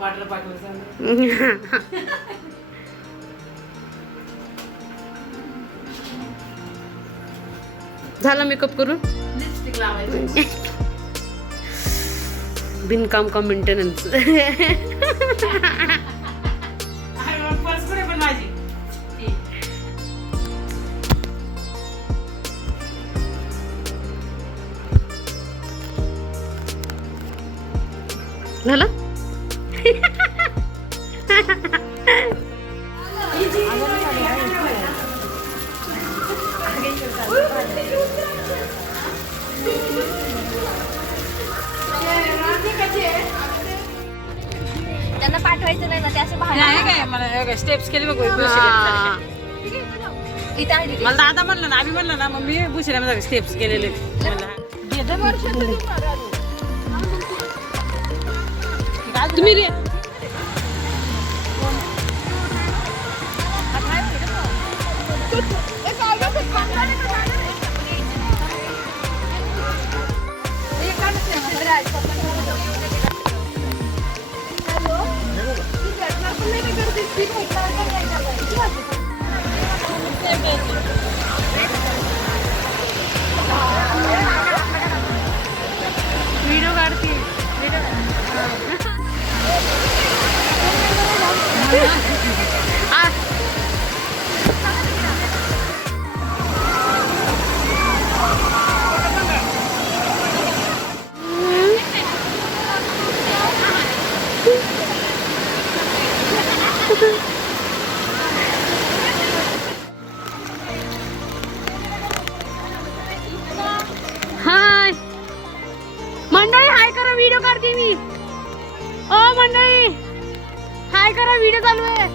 Water park झाला makeup करून. Lipstick लावायची. बिनकाम का मेंटेनन्स. पर्स कुठे पण माझी. झालं. त्यांना पाठवायचं नाही ना ते असे बाहेर नाही काय मला स्टेप्स केले बघ. इथं आहे मला दादा म्हणलं ना आम्ही म्हणलं ना मग मी भुसऱ्यामध्ये स्टेप्स केलेले तुम्ही रे. व्हिडिओ काढते. हाय मंडळी, हाय करा. व्हिडिओ काढते मी. ओ मंडळी हाय करा, व्हिडिओ चालू आहे.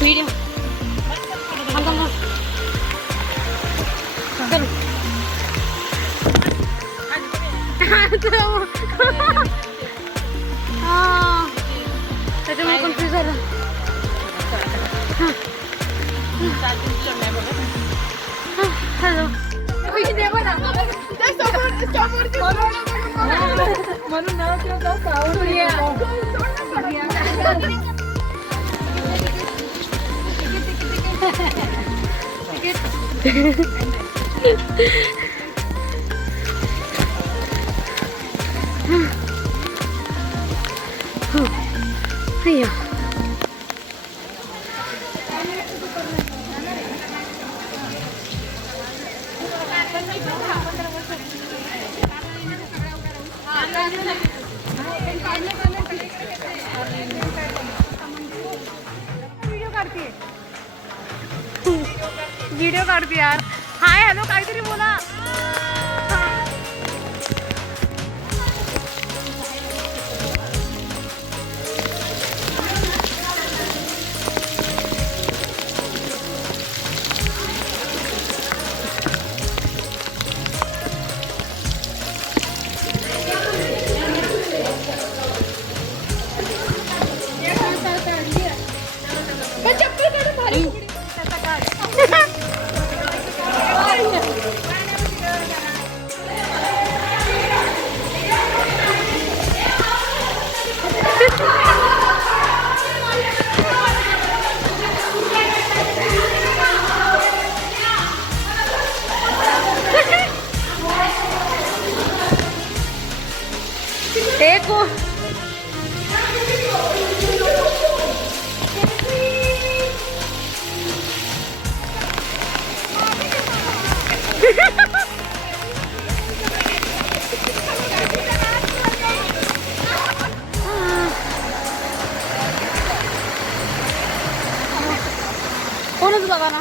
व्हिडिओ त्याच्यामुळे कन्फ्युज झालं. हॅलो अय्या. व्हिडिओ काढते यार. हाय हॅलो काहीतरी बोला. एक कोणच बघा ना.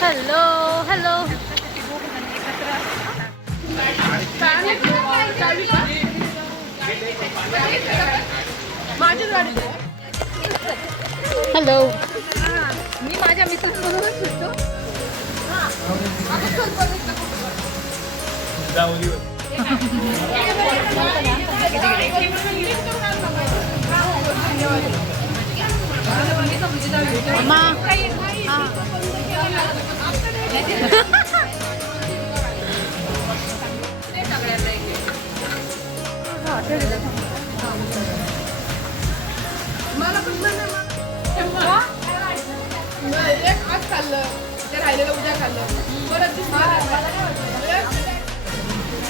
Hello hello hello. मी माझ्या मित्रांबरोबर फिरतो.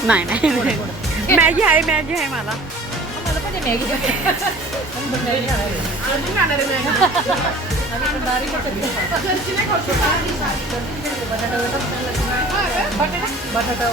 नाही नाही मॅगी आहे मला. बटाटा